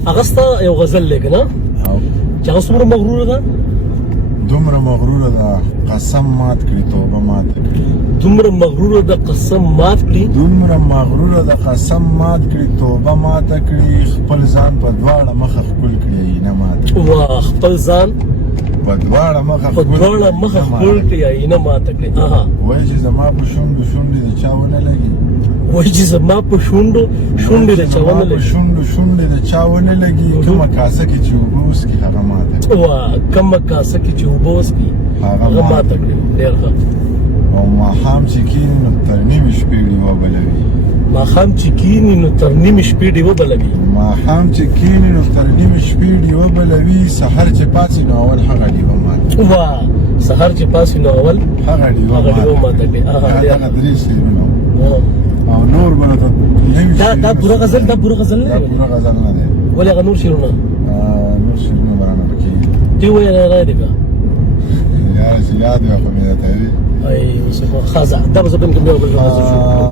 هغه ستا یو غزل دی که نه چې هغه څومره مغروره ده دومره مغروره ده قسم مات کړي توبه ماته کړي دومره مغروره ده قسم مات کړي دومره مغروره ده قسم مات کړي توبه ماته کړي خپل ځان په دواړه مخه ښکل کړي نه ماته کړي وا خپل ځان په دواړه مخه په دواړه مخه ښکل کړي آینه ماته کړي وایي چې زما په شونډو شونډې د چا ونه لګي وایي چې زما په شونډو شونډې د چا ونه لګي شونډې د چا ونه لګي کومه کاسه کې چې اوبه وڅښي هغه ماته کړي وا کومه کاسه کې چې اوبه وڅښي هغه ماته کړي ډېر ښه او ماښام چې کېني نو تر نیمې شپې ډېوه بلوي ماښام چې کېني نو تر نیمې شپې ډېوه بلوي ماښام چې کېني نو تر نیمې شپې ډېوه بلوي سحر چې پاڅي نو اول هغه ډېوه ماته وا سحر چې پاڅي نو اول هغه ډېوه ماته کړي هغه درې سیبونه او نور بله دا پوره غزل دا پوره غزل نه دا پوره غزل نه دی ولې هغه نور شعرونه نور شعرونه به رانه پکې دې وویل راځي که یاره چې یاد وي خو مې درته وي ای اوس خو ښه ځه دا به زه بل کوم یو بل غزل شو